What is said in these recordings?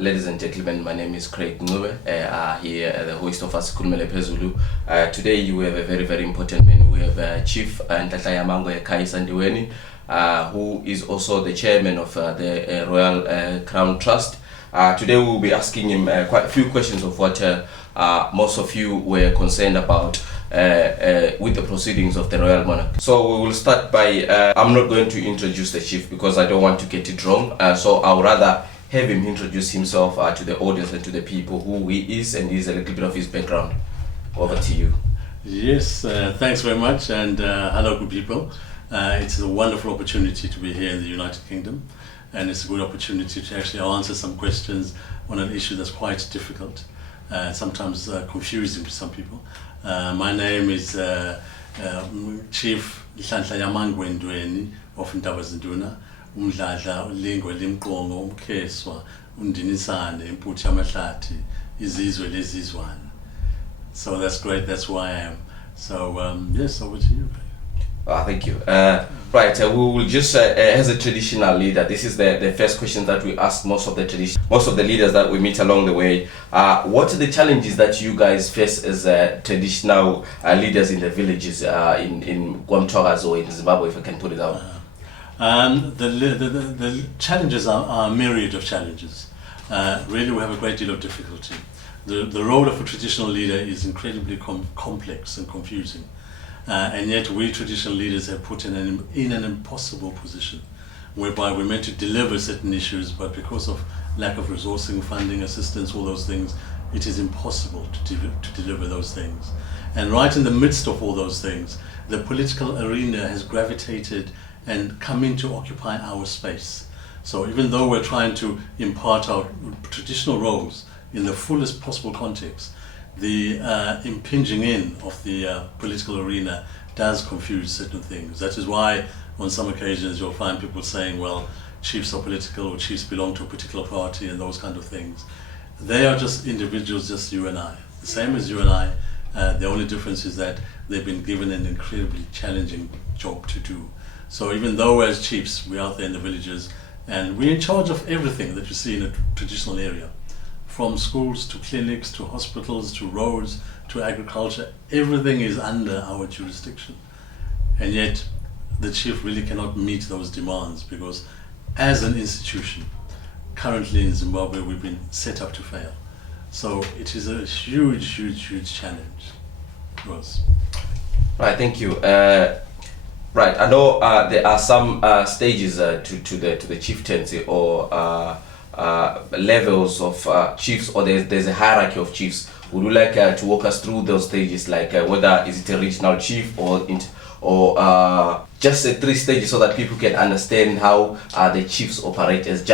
Ladies and gentlemen, my name is Craig Ngube, here the host of Asikhulumele phezulu. Today we have a very, very important man. We have Chief Nhlanhlayamangwe Khayisa Ndiweni, who is also the chairman of the Royal Crown Trust. Today we will be asking him quite a few questions of what most of you were concerned about with the proceedings of the Royal Monarch. So we will start by, I'm not going to introduce the chief because I don't want to get it wrong. So I would rather have him introduce himself to the audience and to the people, who he is and is a little bit of his background. Over to you. Yes, thanks very much, and hello good people. It's a wonderful opportunity to be here in the United Kingdom, and it's a good opportunity to actually answer some questions on an issue that's quite difficult, sometimes confusing to some people. My name is Chief Nhlanhlayamangwe Ndiweni of Ndabazinduna, umdladla ulingwe limqongo umkheswa undinisane imputhi yamahlathi izizwe lezizwana. So that's great, that's who I am. So yes, over to you. Thank you. Right, we will just, as a traditional leader, this is the first question that we ask most of the leaders that we meet along the way. What are the challenges that you guys face as traditional leaders in the villages in Guamtoras or in Zimbabwe, if I can put it out? The challenges are a myriad of challenges. Really, we have a great deal of difficulty. The role of a traditional leader is incredibly complex and confusing. And yet we traditional leaders have put in an impossible position, whereby we're meant to deliver certain issues, but because of lack of resourcing, funding, assistance, all those things, it is impossible to deliver those things. And right in the midst of all those things, the political arena has gravitated and come in to occupy our space. So even though we're trying to impart our traditional roles in the fullest possible context, the impinging in of the political arena does confuse certain things. That is why on some occasions you'll find people saying, well, chiefs are political, or chiefs belong to a particular party, and those kind of things. They are just individuals, just you and I. The same as you and I. The only difference is that they've been given an incredibly challenging job to do. So even though as chiefs we're out there in the villages and we're in charge of everything that you see in a traditional area, from schools to clinics to hospitals to roads to agriculture, everything is under our jurisdiction. And yet the chief really cannot meet those demands because as an institution, currently in Zimbabwe, we've been set up to fail. So it is a huge, huge, huge challenge to us. Right, thank you. Right, I know there are some stages to the chieftaincy or levels of chiefs, or there's a hierarchy of chiefs. Would you like to walk us through those stages, like whether is it a regional chief or just 3 stages, so that people can understand how the chiefs operate as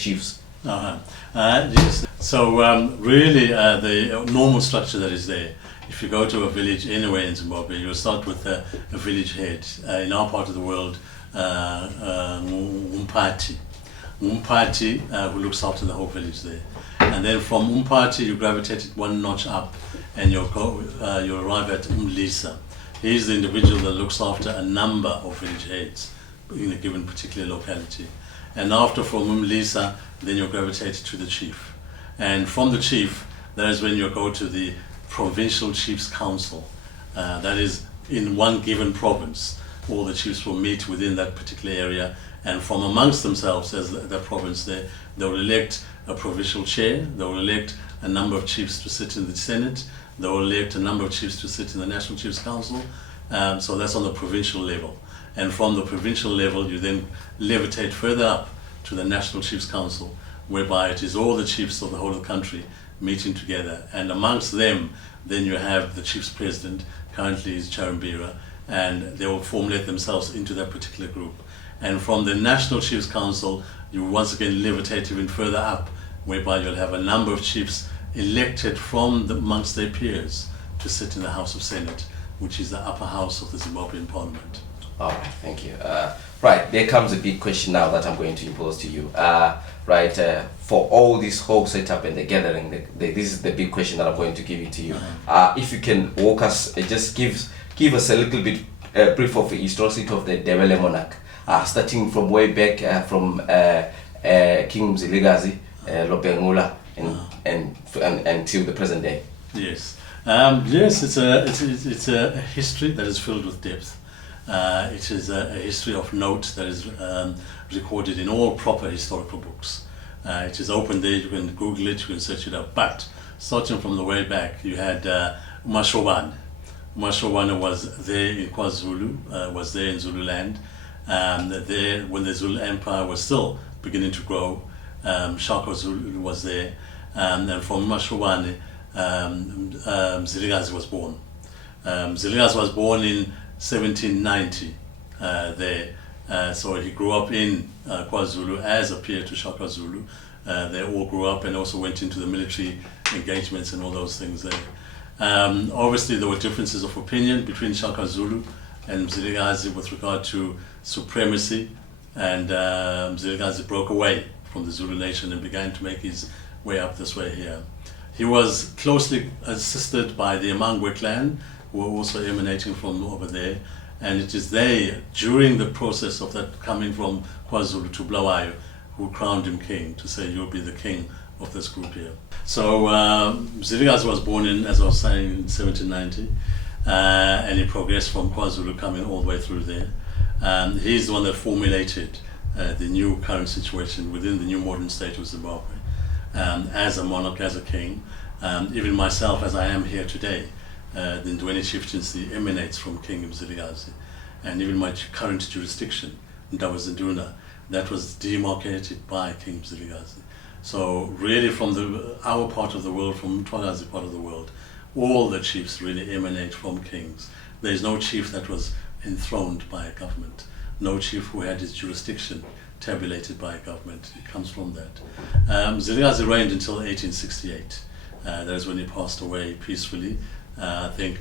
chiefs? Yes. So really the normal structure that is there, if you go to a village anywhere in Zimbabwe, you'll start with a village head. In our part of the world, Umpati, who looks after the whole village there. And then from Umpati you gravitate one notch up and you'll arrive at Umlisa. He's the individual that looks after a number of village heads in a given particular locality. And after from Umlisa, then you'll gravitate to the chief. And from the chief, that is when you go to the Provincial Chiefs Council. That is in one given province. All the chiefs will meet within that particular area, and from amongst themselves as the province they will elect a provincial chair, they will elect a number of chiefs to sit in the Senate, they will elect a number of chiefs to sit in the National Chiefs Council. So that's on the provincial level. And from the provincial level you then levitate further up to the National Chiefs Council, whereby it is all the chiefs of the whole of the country meeting together. And amongst them then you have the chief's president, currently is Charambira, and they will formulate themselves into that particular group. And from the National Chiefs Council, you once again levitate even further up, whereby you'll have a number of chiefs elected from amongst their peers to sit in the House of Senate, which is the upper house of the Zimbabwean Parliament. All right, thank you. Right, there comes a big question now that I'm going to impose to you. For all this whole setup and the gathering, this is the big question that I'm going to give it to you. If you can walk us, just give us a little bit brief of the historicity of the Ndebele monarch, starting from way back from kaMzilikazi Lobhengula and until the present day? Yes. Yes, it's a history that is filled with depth. It is a history of note that is recorded in all proper historical books. It is open there, you can Google it, you can search it up. But starting from the way back, you had Mashobane. Mashobane was there in KwaZulu, was there in Zululand. There, when the Zulu Empire was still beginning to grow, Shaka Zulu was there. And from Mashobane, Mzilikazi was born. Mzilikazi was born in 1790 there. So he grew up in KwaZulu as a peer to Shaka Zulu. They all grew up and also went into the military engagements and all those things there. Obviously, there were differences of opinion between Shaka Zulu and Mzilikazi with regard to supremacy, and Mzilikazi broke away from the Zulu nation and began to make his way up this way here. He was closely assisted by the Amangwe clan, who were also emanating from over there, and it is they, during the process of that coming from KwaZulu to Bulawayo, who crowned him king, to say, you'll be the king of this group here. So Mzilikazi was born in, as I was saying, in 1790, and he progressed from KwaZulu coming all the way through there. He's the one that formulated the new current situation within the new modern state of Zimbabwe, as a monarch, as a king. Even myself, as I am here today, the Ndweni chieftaincy emanates from King Mzilikazi, and even my current jurisdiction, Ndawazinduna, that was demarcated by King Mzilikazi. So really from our part of the world, from Mthwakazi part of the world, all the chiefs really emanate from kings. There is no chief that was enthroned by a government, no chief who had his jurisdiction tabulated by a government. It comes from that. Mzilikazi reigned until 1868. That is when he passed away peacefully. I think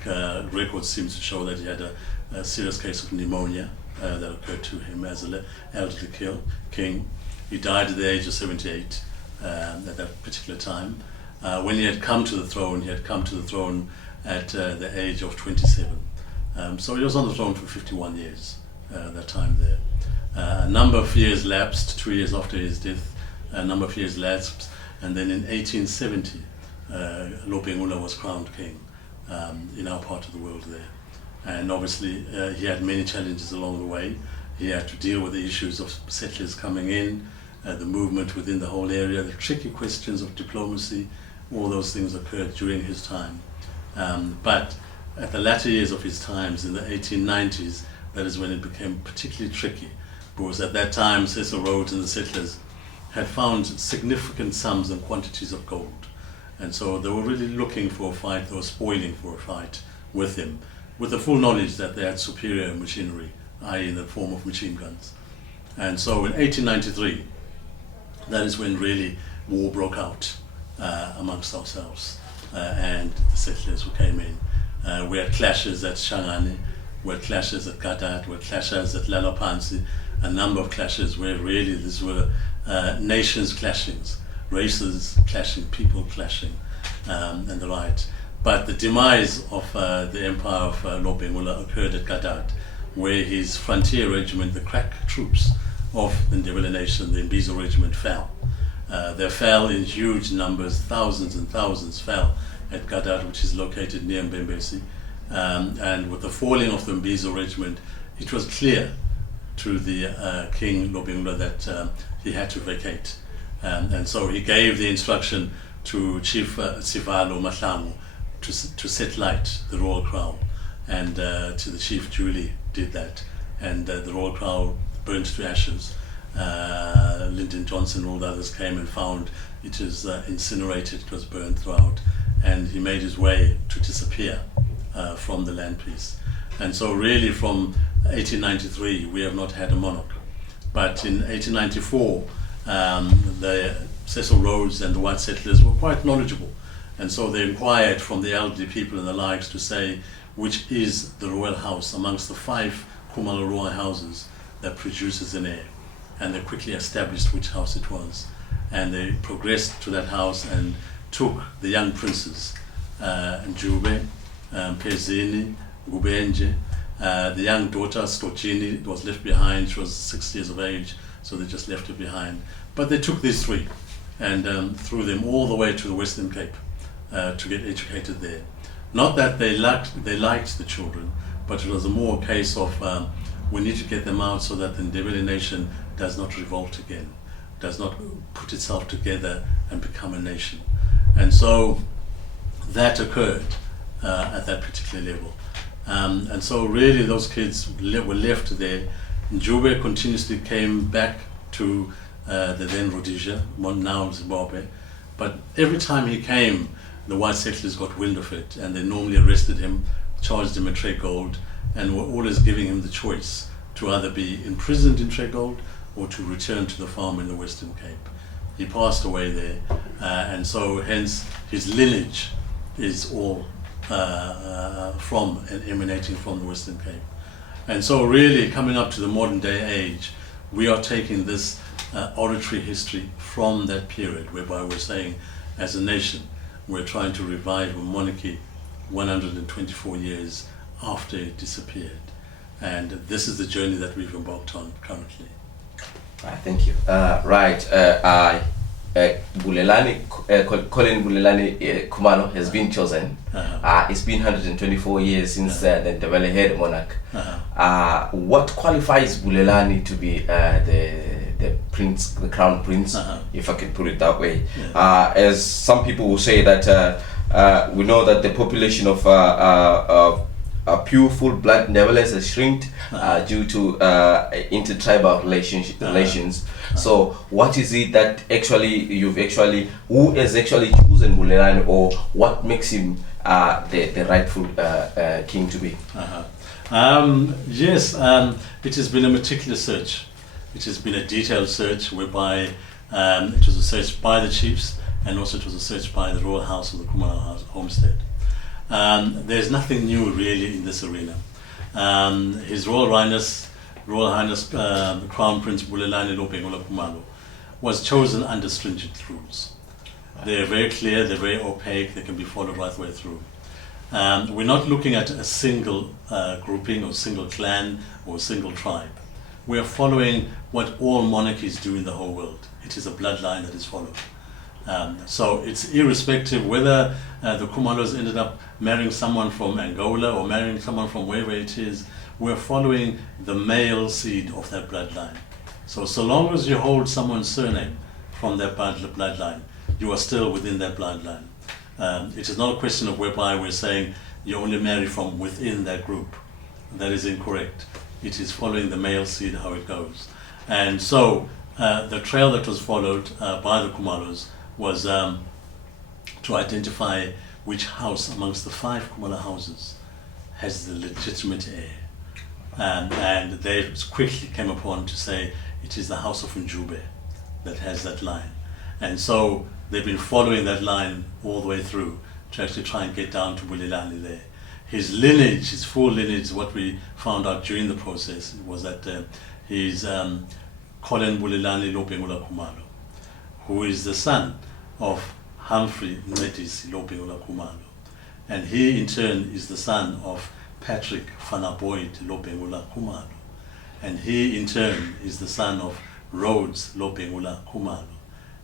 records seem to show that he had a serious case of pneumonia that occurred to him as an elderly king. He died at the age of 78 at that particular time. When he had come to the throne, at the age of 27. So he was on the throne for 51 years, that time there. A number of years lapsed, 2 years after his death, a number of years lapsed, and then in 1870, Lobhengula was crowned king in our part of the world there. And obviously he had many challenges along the way. He had to deal with the issues of settlers coming in, the movement within the whole area, the tricky questions of diplomacy. All those things occurred during his time. But at the latter years of his times, in the 1890s, that is when it became particularly tricky, because at that time Cecil Rhodes and the settlers had found significant sums and quantities of gold. And so they were really looking for a fight, they were spoiling for a fight with him, with the full knowledge that they had superior machinery, i.e. in the form of machine guns. And so in 1893, that is when really war broke out amongst ourselves and the settlers who came in. We had clashes at Shangani, we had clashes at Gadat, we had clashes at Lalapansi, a number of clashes where really these were nations clashings, races clashing, people clashing, and the right. But the demise of the empire of Lobhengula occurred at Gadat, where his frontier regiment, the crack troops of the Ndebele nation, the Mbizo regiment, fell. They fell in huge numbers, thousands and thousands fell at Gadat, which is located near Mbembesi. And with the falling of the Mbizo regiment, it was clear to the King Lobhengula that he had to vacate. And so he gave the instruction to Chief Sivalo Mahlangu to set light the royal crown, and to the chief Julie did that, and the royal crown burnt to ashes. Lyndon Johnson and all the others came and found it was incinerated, it was burned throughout, and he made his way to disappear from the land piece. And so really from 1893 we have not had a monarch, but in 1894 the Cecil Rhodes and the white settlers were quite knowledgeable, and so they inquired from the elderly people and the likes to say which is the royal house amongst the 5 Khumalo royal houses that produces an heir. And they quickly established which house it was, and they progressed to that house and took the young princes, Njube, Phezulu, Gubenje, the young daughter Stochini was left behind. She was 6 years of age, so they just left her behind. But they took these 3 and threw them all the way to the Western Cape to get educated there. Not that they liked the children, but it was a more case of we need to get them out so that the Ndebele nation does not revolt again, does not put itself together and become a nation. And so that occurred at that particular level. And so really those kids were left there. Njube continuously came back to the then Rhodesia, now Zimbabwe, but every time he came, the white settlers got wind of it, and they normally arrested him, charged him a tray gold, and were always giving him the choice to either be imprisoned in tray gold or to return to the farm in the Western Cape. He passed away there, and so hence his lineage is all from and emanating from the Western Cape. And so really coming up to the modern day age, we are taking this oratory history from that period, whereby we're saying as a nation we're trying to revive a monarchy 124 years after it disappeared. And this is the journey that we've embarked on currently. Thank you. Bulelani, Colin Bulelani Khumalo has been chosen. It's been 124 years since the Ndebele head monarch. What qualifies Bulelani to be the prince, the crown prince, if I could put it that way? As some people will say that we know that the population of pure full-blood Ndebeles has shrinked due to intertribal relations. So what is it that who has actually chosen Bulelani, or what makes him the rightful king to be? Yes, it has been a meticulous search. It has been a detailed search whereby it was a search by the chiefs, and also it was a search by the royal house of the Khumalo house homestead. There's nothing new really in this arena. His Royal Highness, the Crown Prince Bulelani Lobhengula Khumalo, was chosen under stringent rules. They're very clear, they're very opaque, they can be followed right the way through. We're not looking at a single grouping or single clan or single tribe. We are following what all monarchies do in the whole world. It is a bloodline that is followed. So it's irrespective whether the Khumalos ended up marrying someone from Angola or marrying someone from wherever it is. We're following the male seed of that bloodline. So long as you hold someone's surname from that bloodline, you are still within that bloodline. It is not a question of whereby we're saying you only marry from within that group. That is incorrect. It is following the male seed, how it goes. And so the trail that was followed by the Khumalos was to identify which house amongst the 5 Khumalo houses has the legitimate heir. And they quickly came upon to say it is the house of Njube that has that line. And so they've been following that line all the way through to actually try and get down to Bulelani there. His lineage, his full lineage, what we found out during the process was that he's Colin Bulelani Lobhengula Khumalo, who is the son of Humphrey Majesty Lobhengula Khumalo. And he in turn is the son of Patrick Fanaboyd Lobhengula Khumalo. And he in turn is the son of Rhodes Lobhengula Khumalo.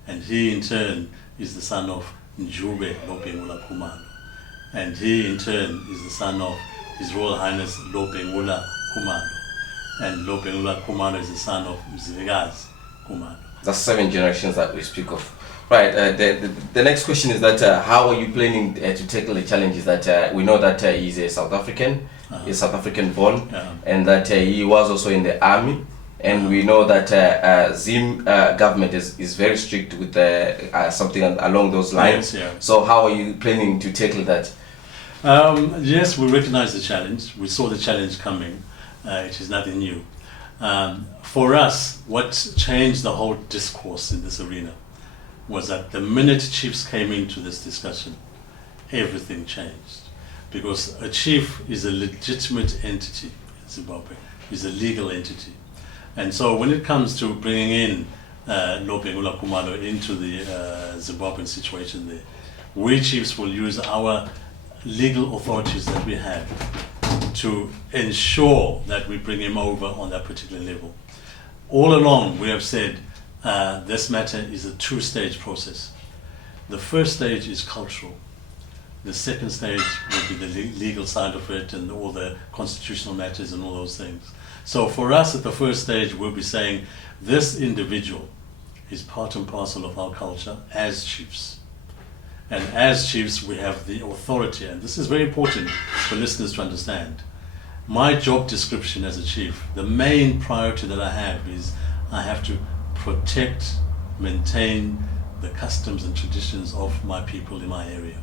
And he in turn is the son of Njube Lobhengula Khumalo. And he in turn is the son of His Royal Highness Lobhengula Khumalo. And Lobhengula Khumalo is the son of kaMzilikazi Khumalo. That's 7 generations that we speak of. Right, the next question is that how are you planning to tackle the challenges that we know that he's a South African, he's South African born, and that he was also in the army, and we know that Zim government is very strict with something along those lines. Yes, yeah. So how are you planning to tackle that? Yes, we recognize the challenge. We saw the challenge coming. It is nothing new. For us, what changed the whole discourse in this arena was that the minute chiefs came into this discussion, everything changed. Because a chief is a legitimate entity in Zimbabwe, is a legal entity. And so when it comes to bringing in Lobhengula Khumalo into the Zimbabwean situation there, we chiefs will use our legal authorities that we have to ensure that we bring him over on that particular level. All along we have said this matter is a two-stage process. The first stage is cultural. The second stage will be the legal side of it and all the constitutional matters and all those things. So for us at the first stage, we'll be saying this individual is part and parcel of our culture as chiefs. And as chiefs, we have the authority, and this is very important for listeners to understand. My job description as a chief, the main priority that I have is I have to protect, maintain the customs and traditions of my people in my area.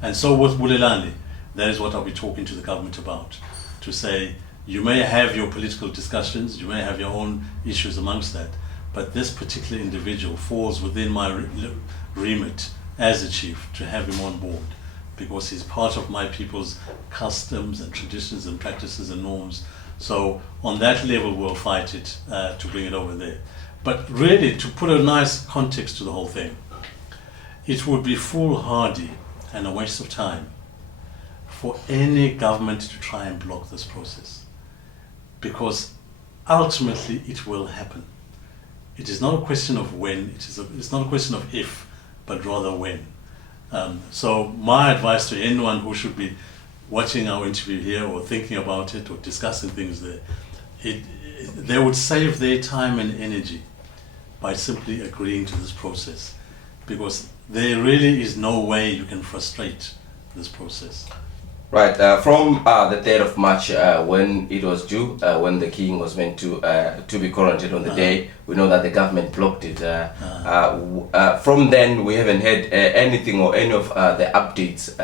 And so with Bulelani, that is what I'll be talking to the government about, to say, you may have your political discussions, you may have your own issues amongst that, but this particular individual falls within my remit as a chief to have him on board, because he's part of my people's customs and traditions and practices and norms. So on that level, we'll fight it to bring it over there. But really, to put a nice context to the whole thing, it would be foolhardy and a waste of time for any government to try and block this process, because ultimately it will happen. It is not a question of when, it's not a question of if, but rather when. So my advice to anyone who should be watching our interview here or thinking about it or discussing things there, they would save their time and energy by simply agreeing to this process, because there really is no way you can frustrate this process. Right, from the 3rd of March, when it was due, when the king was meant to be coronated on the day, we know that the government blocked it. From then, we haven't heard anything or any of the updates.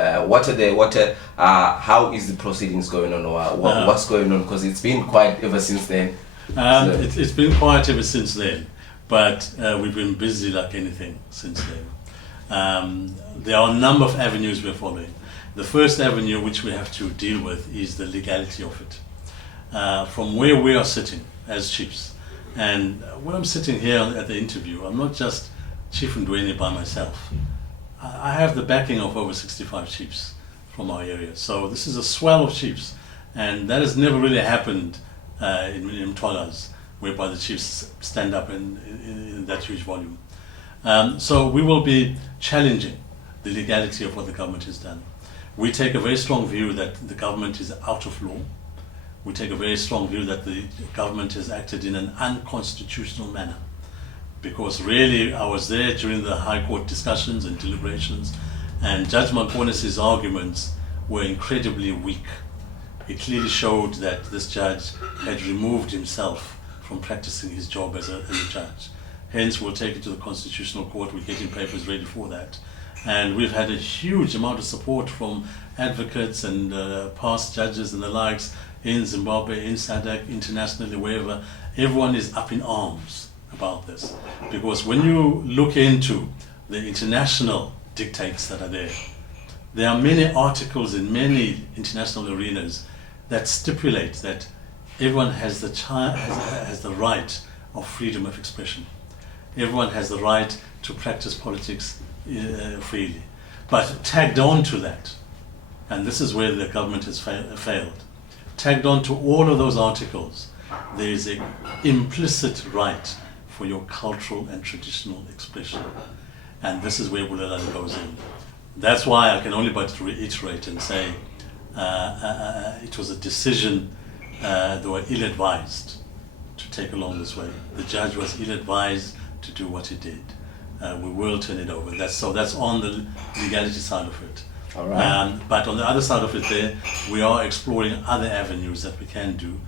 How is the proceedings going on, or what's going on? Because it's been quiet ever since then. It's been quiet ever since then, but we've been busy like anything since then. There are a number of avenues we're following. The first avenue which we have to deal with is the legality of it. From where we are sitting as chiefs, and when I'm sitting here at the interview, I'm not just Chief Ndebele by myself. I have the backing of over 65 chiefs from our area. So this is a swell of chiefs, and that has never really happened in Mtwala's, whereby the chiefs stand up in that huge volume. So we will be challenging the legality of what the government has done. We take a very strong view that the government is out of law. We take a very strong view that the government has acted in an unconstitutional manner, because really I was there during the High Court discussions and deliberations, and Judge Makones's arguments were incredibly weak. It clearly showed that this judge had removed himself from practicing his job as a judge. Hence, we'll take it to the Constitutional Court. We're getting papers ready for that. And we've had a huge amount of support from advocates and past judges and the likes in Zimbabwe, in SADC, internationally, wherever. Everyone is up in arms about this. Because when you look into the international dictates that are there are many articles in many international arenas that stipulate that everyone has the right of freedom of expression. Everyone has the right to practice politics freely. But tagged on to that, and this is where the government has failed, tagged on to all of those articles, there is an implicit right for your cultural and traditional expression. And this is where Bulelani goes in. That's why I can only but reiterate and say it was a decision they were ill-advised to take along this way. The judge was ill-advised to do what he did. We will turn it over. That's on the legality side of it. All right. But on the other side of it there, we are exploring other avenues that we can do,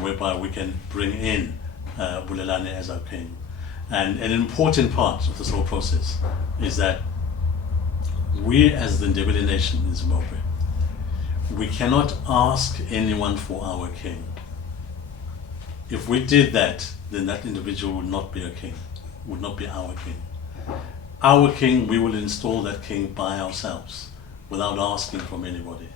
whereby we can bring in Bulelani as our king. And an important part of this whole process is that we as the Ndebele nation in Zimbabwe, we cannot ask anyone for our king. If we did that, then that individual would not be a king, would not be our king. Our king, we will install that king by ourselves without asking from anybody.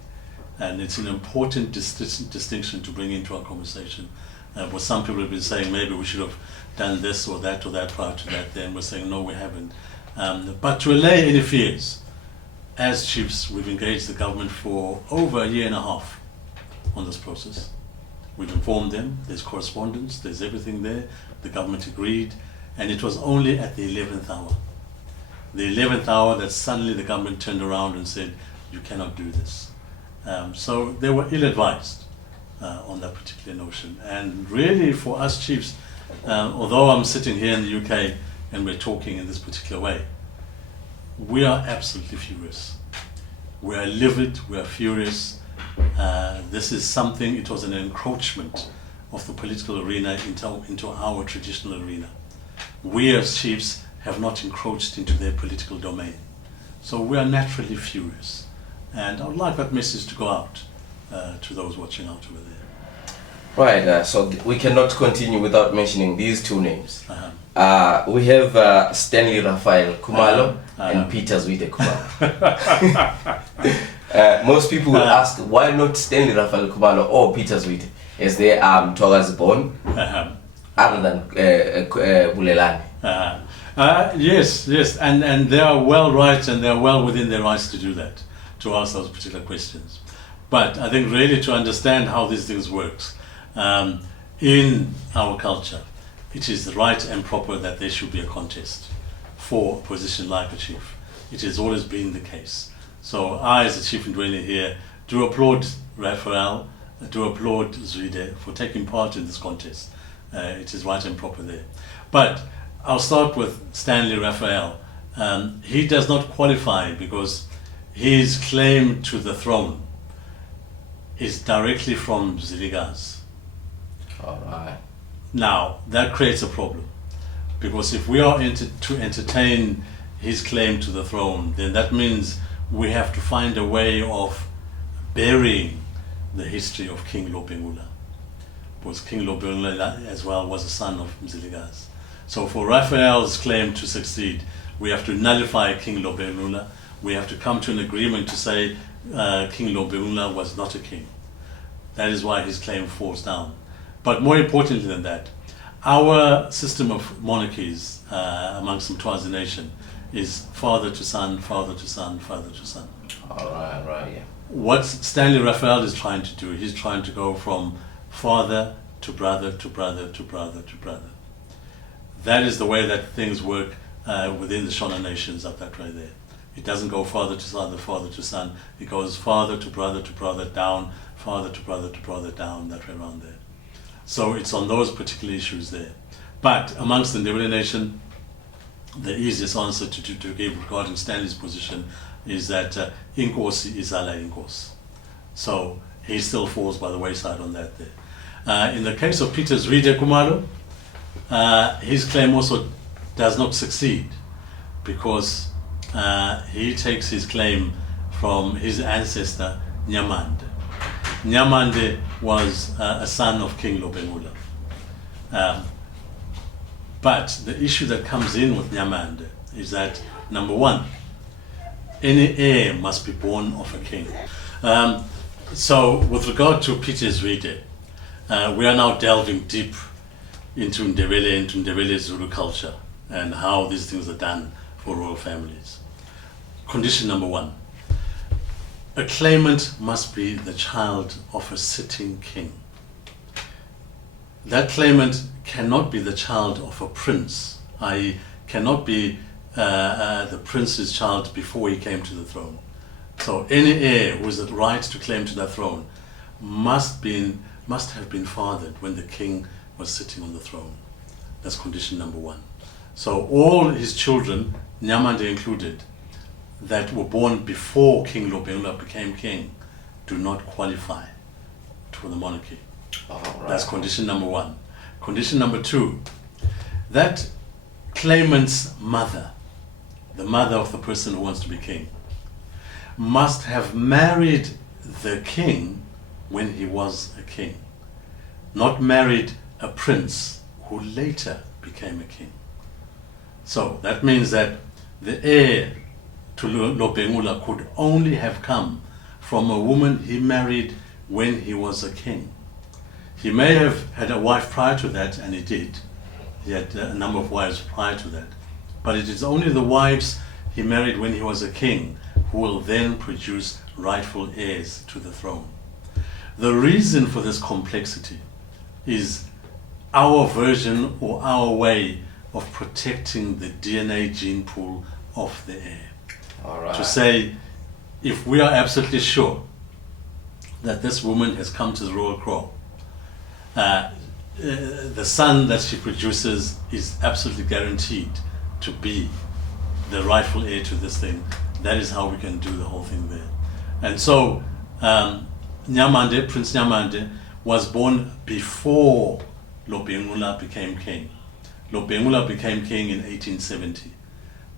And it's an important distinction to bring into our conversation. What some people have been saying, maybe we should have done this or that prior to that, then we're saying no, we haven't. But to allay any fears, as chiefs, we've engaged the government for over a year and a half on this process. We've informed them, there's correspondence, there's everything there. The government agreed, And it was only at the 11th hour. The 11th hour that suddenly the government turned around and said, you cannot do this. So they were ill-advised on that particular notion. And really for us chiefs, although I'm sitting here in the UK and we're talking in this particular way, we are absolutely furious. We are livid, we are furious. This is something, it was an encroachment of the political arena into our traditional arena. We as chiefs have not encroached into their political domain. So we are naturally furious. And I would like that message to go out to those watching out over there. Right, so we cannot continue without mentioning these two names. We have Stanley Raphael Khumalo and Peter Zwide Khumalo. Most people will ask, why not Stanley Raphael Khumalo or Peter Zwide, as they are Mtwagazi born, other than Bulelani? Yes, and they are well right and they are well within their rights to do that, to ask those particular questions. But I think really to understand how these things works, in our culture, it is right and proper that there should be a contest for a position like a chief. It has always been the case. So I, as a chief Ndebele here, do applaud Raphael, do applaud Zwide for taking part in this contest. It is right and proper there. But I'll start with Stanley Raphael. He does not qualify because his claim to the throne is directly from KaMzilikazi. All right. Now, that creates a problem, because if we are to entertain his claim to the throne, then that means we have to find a way of burying the history of King Lobhengula, because King Lobhengula as well was a son of KaMzilikazi. So for Raphael's claim to succeed, we have to nullify King Lobhengula. We have to come to an agreement to say King Lobhengula was not a king. That is why his claim falls down. But more importantly than that, our system of monarchies amongst the Mtwazi nation is father to son, father to son, father to son. All right, yeah. What Stanley Raphael is trying to do, he's trying to go from father to brother to brother to brother to brother. That is the way that things work within the Shona nations up that way there. It doesn't go father to son, it goes father to brother down, father to brother down, that way around there. So it's on those particular issues there. But amongst the Ndebele nation, the easiest answer to give regarding Stanley's position is that Inkosi izala Inkosi. So he still falls by the wayside on that there. In the case of Peter Zwide Khumalo, his claim also does not succeed, because he takes his claim from his ancestor Nyamande. Nyamande was a son of King Lobhengula. But the issue that comes in with Nyamande is that, number one, any heir must be born of a king. So with regard to Peter Zwide, we are now delving deep into Ndebele Zulu culture and how these things are done for royal families. Condition number one, a claimant must be the child of a sitting king. That claimant cannot be the child of a prince, i.e. cannot be the prince's child before he came to the throne. So any heir who has the right to claim to that throne must have been fathered when the king was sitting on the throne. That's condition number one. So all his children, Nyamande included, that were born before King Lobhengula became king, do not qualify for the monarchy. Right. That's condition number one. Condition number two, that claimant's mother, the mother of the person who wants to be king, must have married the king when he was a king, not married a prince who later became a king. So that means that the heir to Lobhengula could only have come from a woman he married when he was a king. He may have had a wife prior to that, and he did. He had a number of wives prior to that. But it is only the wives he married when he was a king who will then produce rightful heirs to the throne. The reason for this complexity is our version or our way of protecting the DNA gene pool of the heir. All right. To say, if we are absolutely sure that this woman has come to the royal crown, the son that she produces is absolutely guaranteed to be the rightful heir to this thing. That is how we can do the whole thing there. And so Nyamande, Prince Nyamande, was born before Lobhengula became king. Lobhengula became king in 1870.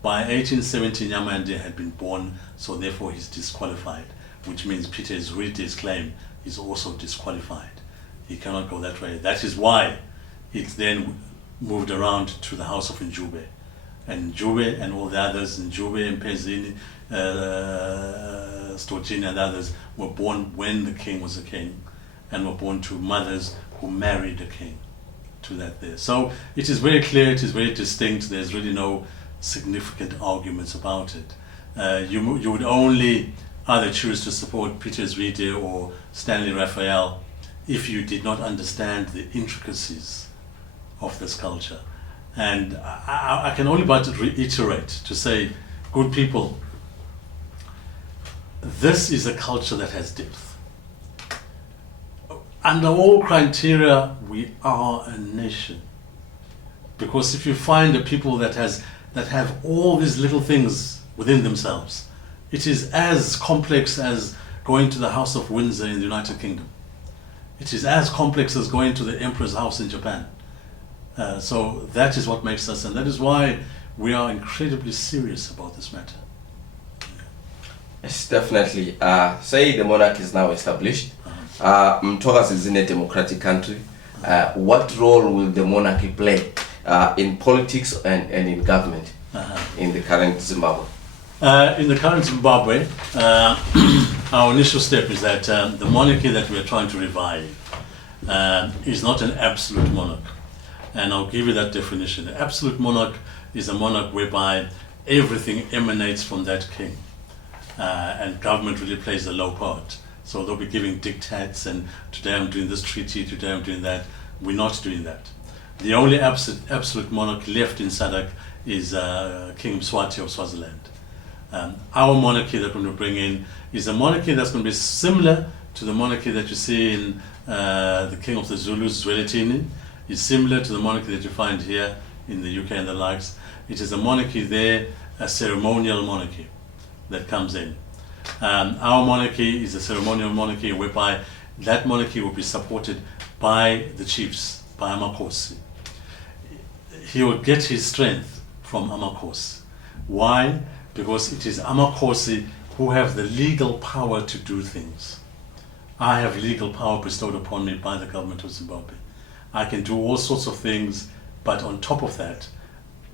By 1870, Nyamande had been born, so therefore he's disqualified, which means Peter Zwelity's claim is also disqualified. He cannot go that way. That is why it then moved around to the house of Njube. And Njube and all the others, Njube and Pezini, Stotini and others, were born when the king was a king, and were born to mothers who married a king to that there. So it is very clear, it is very distinct, there's really no significant arguments about it. You would only either choose to support Peter Zwelity or Stanley Raphael if you did not understand the intricacies of this culture. And I can only but reiterate to say, good people, this is a culture that has depth. Under all criteria, we are a nation. Because if you find a people that have all these little things within themselves, it is as complex as going to the House of Windsor in the United Kingdom. It is as complex as going to the Emperor's house in Japan. So that is what makes us, and that is why we are incredibly serious about this matter. Yes, definitely. Say the monarch is now established. Mtogas is in a democratic country. What role will the monarchy play in politics and in government in the current Zimbabwe? In the current Zimbabwe, our initial step is that the monarchy that we are trying to revive is not an absolute monarch. And I'll give you that definition. An absolute monarch is a monarch whereby everything emanates from that king. And government really plays a low part. So they'll be giving diktats, and today I'm doing this treaty, today I'm doing that. We're not doing that. The only absolute monarch left in SADC is King Mswati of Swaziland. Our monarchy that we're going to bring in is a monarchy that's going to be similar to the monarchy that you see in the King of the Zulus, Zwelithini. Is similar to the monarchy that you find here in the UK and the likes. It is a monarchy there, a ceremonial monarchy that comes in. Our monarchy is a ceremonial monarchy whereby that monarchy will be supported by the chiefs, by Amakosi. He will get his strength from Amakosi. Why? Because it is Amakosi who have the legal power to do things. I have legal power bestowed upon me by the government of Zimbabwe. I can do all sorts of things, but on top of that,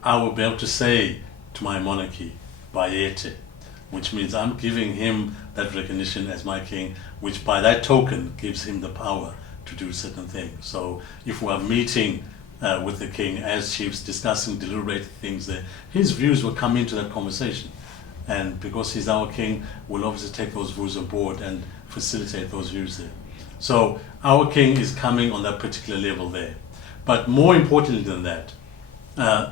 I will be able to say to my monarchy, Bayete, which means I'm giving him that recognition as my king, which by that token gives him the power to do certain things. So if we are meeting with the king as chiefs, discussing, deliberating things there, his views will come into that conversation. And because he's our king, we'll obviously take those views on board and facilitate those views there. So our king is coming on that particular level there. But more importantly than that,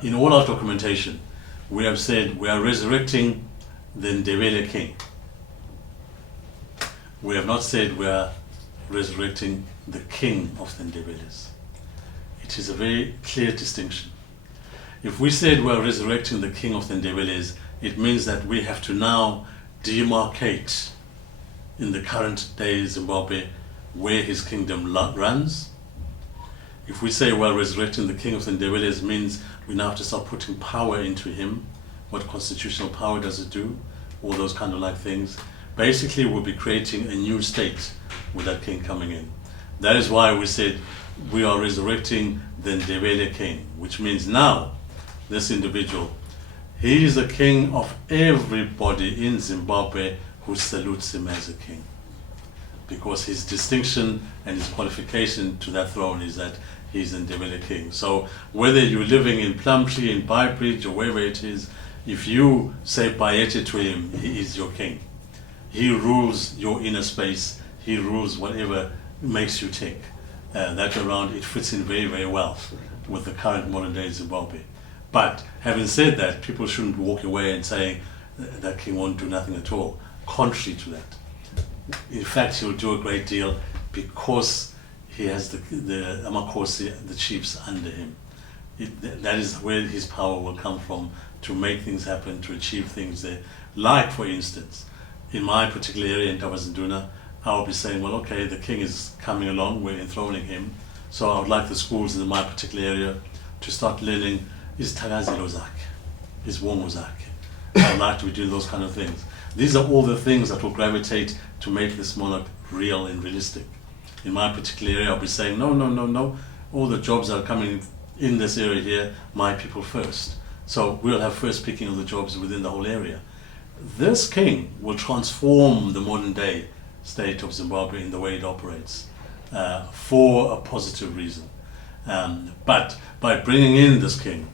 in all our documentation, we have said we are resurrecting the Ndebele King. We have not said we are resurrecting the king of the Ndebeles. It is a very clear distinction. If we said we are resurrecting the king of the Ndebeles, it means that we have to now demarcate in the current day Zimbabwe where his kingdom runs. If we say we're resurrecting the king of the Ndebeles, means we now have to start putting power into him. What constitutional power does it do? All those kind of like things. Basically, we'll be creating a new state with that king coming in. That is why we said we are resurrecting the Ndebele king, which means now this individual, he is a king of everybody in Zimbabwe who salutes him as a king. Because his distinction and his qualification to that throne is that he's a Ndebele king. So whether you're living in Plumtree, in Byebridge, or wherever it is, if you say Bayete to him, he is your king. He rules your inner space. He rules whatever makes you tick. That around, it fits in very, very well with the current modern day Zimbabwe. But having said that, people shouldn't walk away and saying that king won't do nothing at all. Contrary to that. In fact, he'll do a great deal because he has the Amakosi, the chiefs under him. That is where his power will come from, to make things happen, to achieve things there. Like, for instance, in my particular area in Tabazinduna, I'll be saying, well, okay, the king is coming along, we're enthroning him, so I would like the schools in my particular area to start learning his Tagazilo Zaki, his Womo Zaki. I'd like to be doing those kind of things. These are all the things that will gravitate to make this monarch real and realistic. In my particular area, I'll be saying, no, all the jobs are coming in this area here, my people first. So we'll have first picking of the jobs within the whole area. This king will transform the modern day state of Zimbabwe in the way it operates for a positive reason. But by bringing in this king,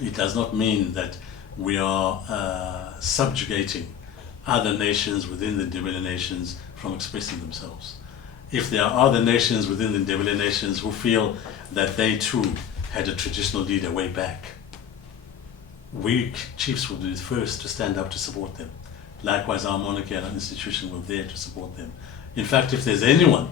it does not mean that we are subjugating other nations within the Ndebele nations from expressing themselves. If there are other nations within the Ndebele nations who feel that they too had a traditional leader way back, we chiefs will be the first to stand up to support them. Likewise, our monarchy and our institution will be there to support them. In fact, if there's anyone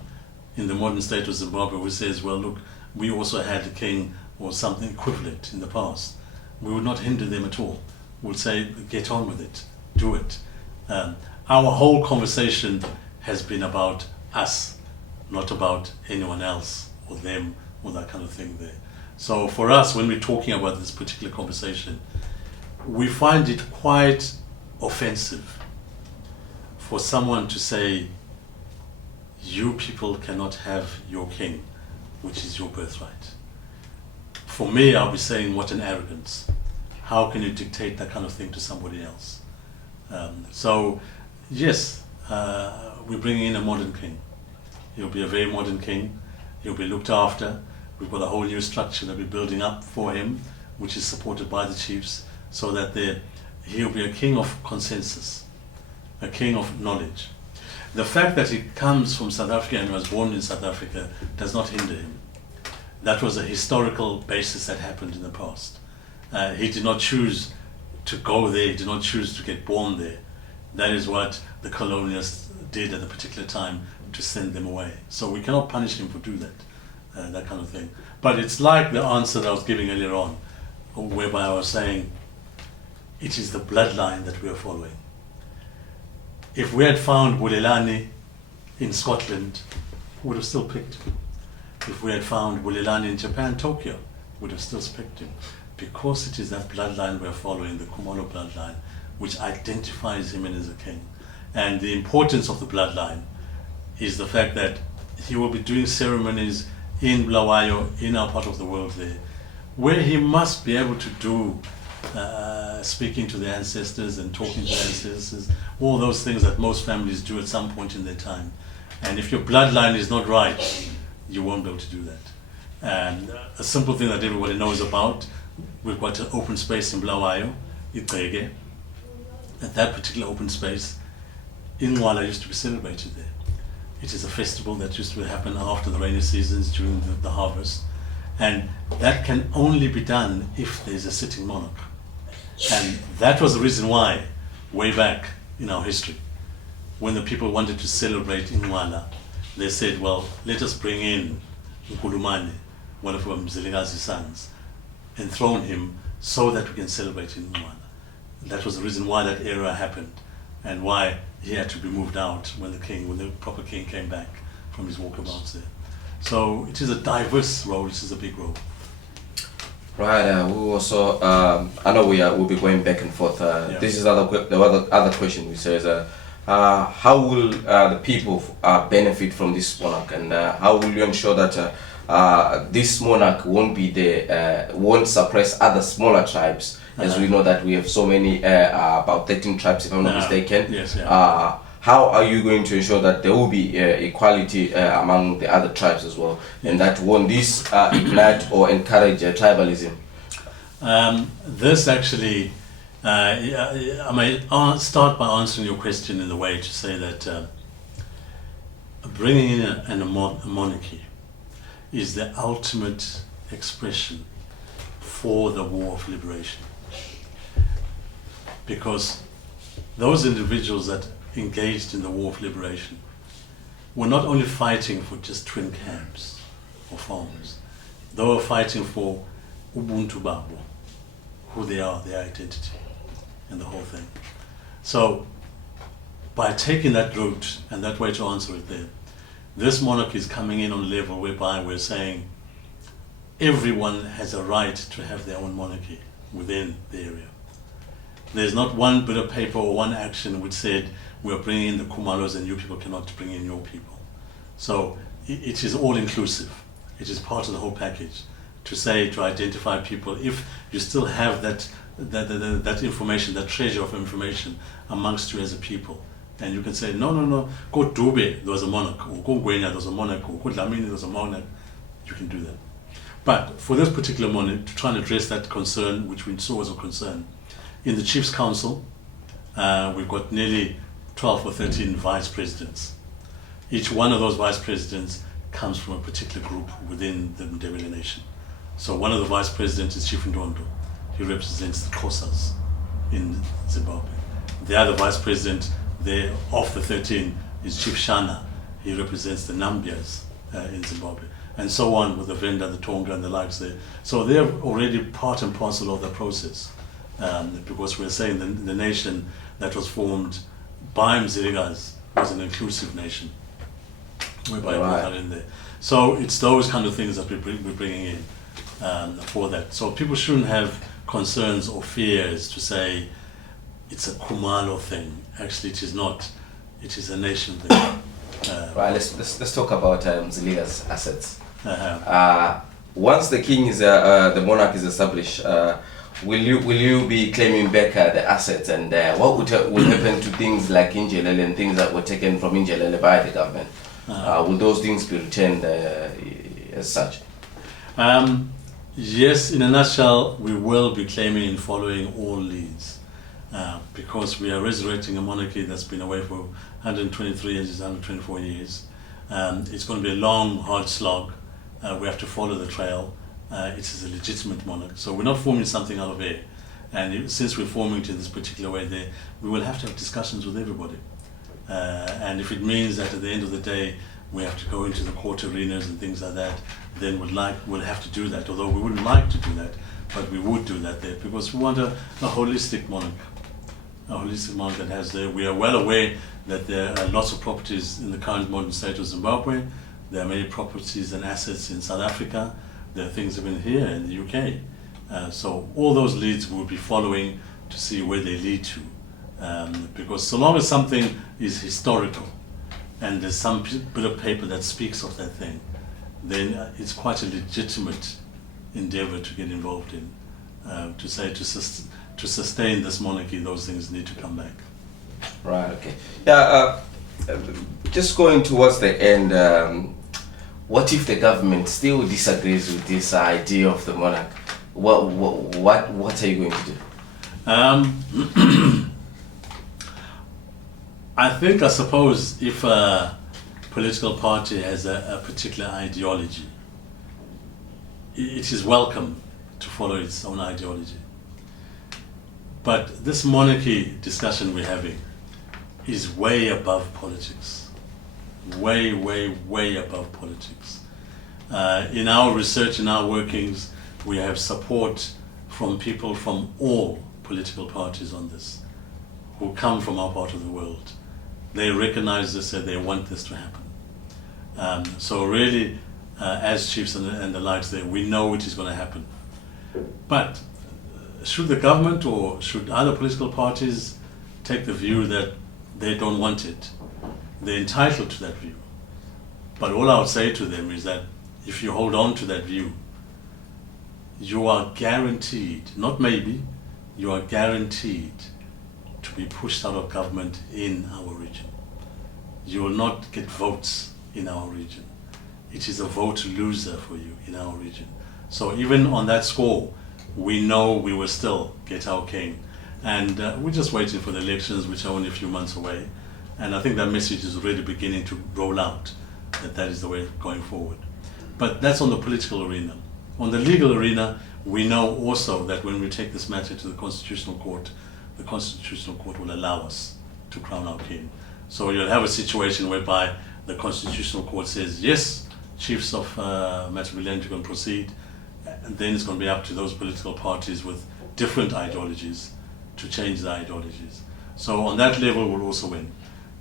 in the modern state of Zimbabwe who says, well, look, we also had a king or something equivalent in the past, we would not hinder them at all. We'll say, get on with it, do it. Our whole conversation has been about us, not about anyone else or them or that kind of thing there. So for us, when we're talking about this particular conversation, we find it quite offensive for someone to say, you people cannot have your king, which is your birthright. For me, I'll be saying, what an arrogance. How can you dictate that kind of thing to somebody else? So, yes, we're bringing in a modern king. He'll be a very modern king. He'll be looked after. We've got a whole new structure that we're building up for him, which is supported by the chiefs, so that he'll be a king of consensus, a king of knowledge. The fact that he comes from South Africa and was born in South Africa does not hinder him. That was a historical basis that happened in the past. He did not choose to go there, he did not choose to get born there. That is what the colonialists did at a particular time, to send them away. So we cannot punish him for doing that kind of thing. But it's like the answer that I was giving earlier on, whereby I was saying, it is the bloodline that we are following. If we had found Bulelani in Scotland, we would have still picked him. If we had found Bulelani in Japan, Tokyo, we would have still picked him. Because it is that bloodline we are following, the Khumalo bloodline, which identifies him as a king. And the importance of the bloodline is the fact that he will be doing ceremonies in Bulawayo, in our part of the world there, where he must be able to do speaking to the ancestors and talking to the ancestors, all those things that most families do at some point in their time. And if your bloodline is not right, you won't be able to do that. And a simple thing that everybody knows about, we've got an open space in Bulawayo, Iqege. At that particular open space, Inwala used to be celebrated there. It is a festival that used to happen after the rainy seasons, during the harvest. And that can only be done if there's a sitting monarch. And that was the reason why, way back in our history, when the people wanted to celebrate Inwala, they said, well, let us bring in Nkulumane, one of kaMzilikazi's sons, enthrone him so that we can celebrate in Inwala. That was the reason why that era happened, and why he had to be moved out when the proper king came back from his walkabouts there. So it is a diverse role, it is a big role. Right, we also, I know we'll be going back and forth. Yeah. This is the other question, which says, how will the people benefit from this monarch, and how will you ensure that this monarch won't suppress other smaller tribes, as we know that we have so many, about 13 tribes if I'm not mistaken. Yes, yeah. How are you going to ensure that there will be equality among the other tribes as well, and that won't this ignite or encourage tribalism? This actually, I may start by answering your question in the way to say that bringing in a monarchy is the ultimate expression for the war of liberation. Because those individuals that engaged in the war of liberation were not only fighting for just twin camps or farms, they were fighting for Ubuntu Babo, who they are, their identity, and the whole thing. So, by taking that route and that way to answer it there, this monarchy is coming in on a level whereby we're saying everyone has a right to have their own monarchy within the area. There's not one bit of paper or one action which said we're bringing in the Khumalos and you people cannot bring in your people. So it is all inclusive. It is part of the whole package to say, to identify people. If you still have that information, that treasure of information amongst you as a people, and you can say, no, go Dube, there was a monarch, or go Ngwenya, there was a monarch, or go Dlamini, there was a monarch, you can do that. But for this particular monarch, to try and address that concern, which we saw as a concern, in the Chiefs Council, we've got nearly 12 or 13 vice presidents. Each one of those vice presidents comes from a particular group within the Ndebele nation. So one of the vice presidents is Chief Ndondo. He represents the Xhosas in Zimbabwe. The other vice president there of the 13 is Chief Shana. He represents the Nambias in Zimbabwe. And so on with the Venda, the Tonga and the likes there. So they're already part and parcel of the process. Because we're saying the nation that was formed by kaMzilikazi was an inclusive nation, whereby we put that in there. So it's those kind of things that we're bringing in for that. So people shouldn't have concerns or fears to say it's a Khumalo thing. Actually, it is not. It is a nation thing. Right. Let's talk about Mzilikazi's assets. Uh-huh. Once the king is the monarch is established, will you be claiming back the assets, and what will happen to things like Ndebele and things that were taken from Ndebele by the government? Will those things be returned as such? Yes, in a nutshell, we will be claiming and following all leads, because we are resurrecting a monarchy that's been away for 123 years, 124 years. It's going to be a long, hard slog. We have to follow the trail. It is a legitimate monarch, so we're not forming something out of air. And since we're forming it in this particular way there, we will have to have discussions with everybody. And if it means that at the end of the day, we have to go into the court arenas and things like that, then we'll have to do that, although we wouldn't like to do that, but we would do that there, because we want a holistic monarch. A holistic monarch that has there. We are well aware that there are lots of properties in the current modern state of Zimbabwe. There are many properties and assets in South Africa. There are things even here in the UK. So all those leads we'll be following to see where they lead to. Because so long as something is historical and there's some bit of paper that speaks of that thing, then it's quite a legitimate endeavor to get involved in. To say to sustain this monarchy, those things need to come back. Right, okay. Yeah, just going towards the end, what if the government still disagrees with this idea of the monarch? What are you going to do? I suppose if a political party has a particular ideology, it is welcome to follow its own ideology. But this monarchy discussion we're having is way above politics. Way, way, way above politics. In our research, in our workings, we have support from people from all political parties on this, who come from our part of the world. They recognize this and they want this to happen. So really, as chiefs and the likes there, we know it is going to happen. But should the government or should other political parties take the view that they don't want it, they're entitled to that view. But all I would say to them is that if you hold on to that view, you are guaranteed, not maybe, you are guaranteed to be pushed out of government in our region. You will not get votes in our region. It is a vote loser for you in our region. So even on that score, we know we will still get our king. And we're just waiting for the elections, which are only a few months away. And I think that message is already beginning to roll out, that is the way going forward. But that's on the political arena. On the legal arena, we know also that when we take this matter to the Constitutional Court will allow us to crown our king. So you'll have a situation whereby the Constitutional Court says, yes, chiefs of Matabeleland can proceed, and then it's going to be up to those political parties with different ideologies to change their ideologies. So on that level, we'll also win.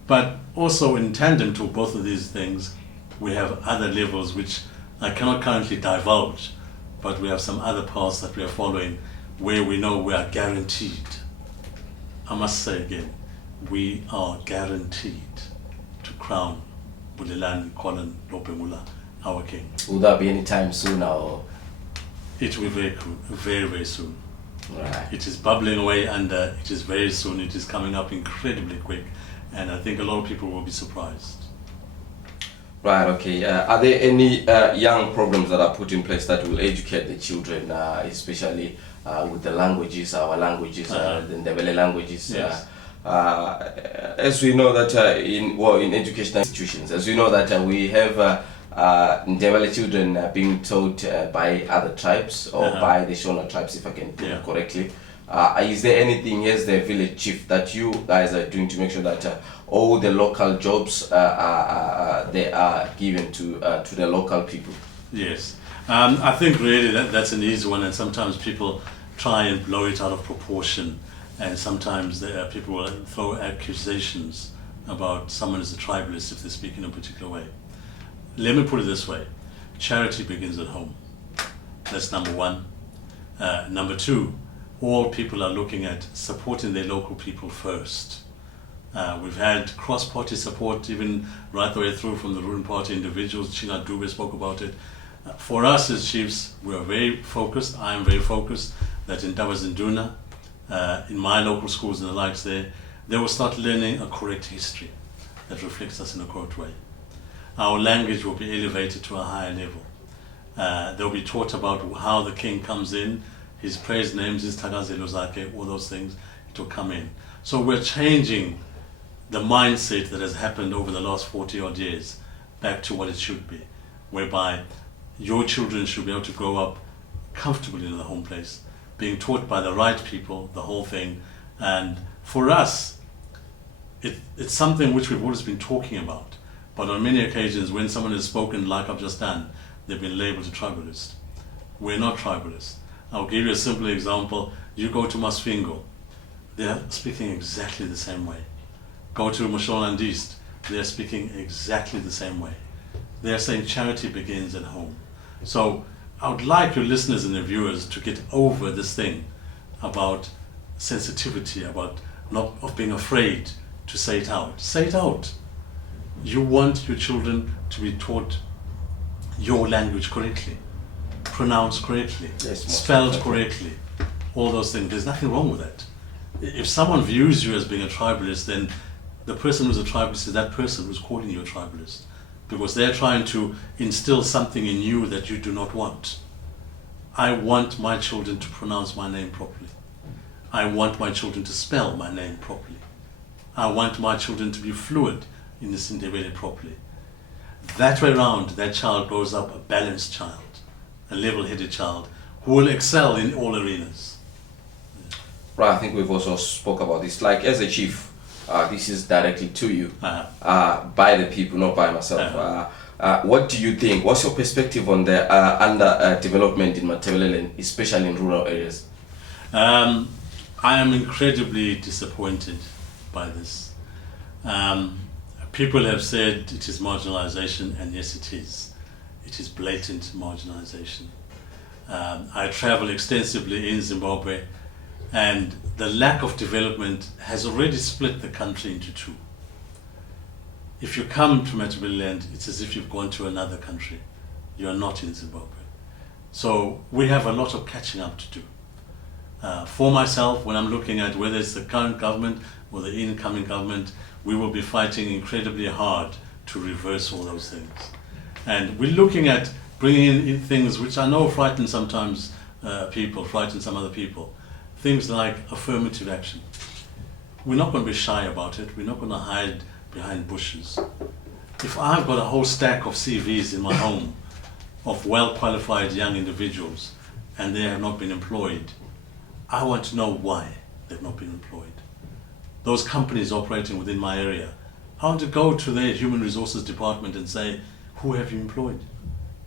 But also in tandem to both of these things, we have other levels which I cannot currently divulge, but we have some other paths that we are following where we know we are guaranteed. I must say again, we are guaranteed to crown Bulelani Lobhengula our king. Will that be any time soon or? It will be very, very soon. Right. It is bubbling away under, it is very soon, it is coming up incredibly quick, and I think a lot of people will be surprised. Right, okay. Are there any young programs that are put in place that will educate the children, especially with the languages, our languages, the Ndebele languages? Yes. As we know that in educational institutions, as we know that we have Ndebele children being taught by other tribes or by the Shona tribes, if I can put it correctly. Is there anything as the village chief that you guys are doing to make sure that all the local jobs they are given to the local people? Yes, I think really that's an easy one, and sometimes people try and blow it out of proportion, and sometimes people will throw accusations about someone as a tribalist if they speak in a particular way. Let me put it this way: charity begins at home. That's number one. Number two, all people are looking at supporting their local people first. We've had cross-party support even right the way through from the ruling party individuals. China Dube spoke about it. For us as chiefs, we are very focused. I am very focused that in Ndabazinduna, in my local schools and the likes there, they will start learning a correct history that reflects us in a correct way. Our language will be elevated to a higher level. They'll be taught about how the king comes in, his praise names, his tagazelo zake, all those things, it will come in. So we're changing the mindset that has happened over the last 40 odd years back to what it should be, whereby your children should be able to grow up comfortably in the home place, being taught by the right people, the whole thing. And for us, it's something which we've always been talking about. But on many occasions, when someone has spoken like I've just done, they've been labeled a tribalist. We're not tribalists. I'll give you a simple example. You go to Masvingo, they're speaking exactly the same way. Go to Mashonaland East, they're speaking exactly the same way. They're saying charity begins at home. So I would like your listeners and your viewers to get over this thing about sensitivity, about not of being afraid to say it out. Say it out. You want your children to be taught your language correctly, pronounced correctly, spelled correctly, all those things. There's nothing wrong with that. If someone views you as being a tribalist, then the person who's a tribalist is that person who's calling you a tribalist, because they're trying to instill something in you that you do not want. I want my children to pronounce my name properly. I want my children to spell my name properly. I want my children to be fluent in this Ndebele properly. That way around, that child grows up a balanced child, a level-headed child who will excel in all arenas. Right, I think we've also spoke about this. Like as a chief, this is directly to you, by the people, not by myself. What do you think? What's your perspective on the underdevelopment in Matabeleland, especially in rural areas? I am incredibly disappointed by this. People have said it is marginalization, and yes it is. It is blatant marginalization. I travel extensively in Zimbabwe, and the lack of development has already split the country into two. If you come to Matabeleland, it's as if you've gone to another country. You are not in Zimbabwe. So we have a lot of catching up to do. For myself, when I'm looking at whether it's the current government or the incoming government, we will be fighting incredibly hard to reverse all those things. And we're looking at bringing in things which I know frighten sometimes people, frighten some other people. Things like affirmative action. We're not going to be shy about it. We're not going to hide behind bushes. If I've got a whole stack of CVs in my home of well-qualified young individuals and they have not been employed, I want to know why they've not been employed. Those companies operating within my area, I want to go to their human resources department and say, who have you employed?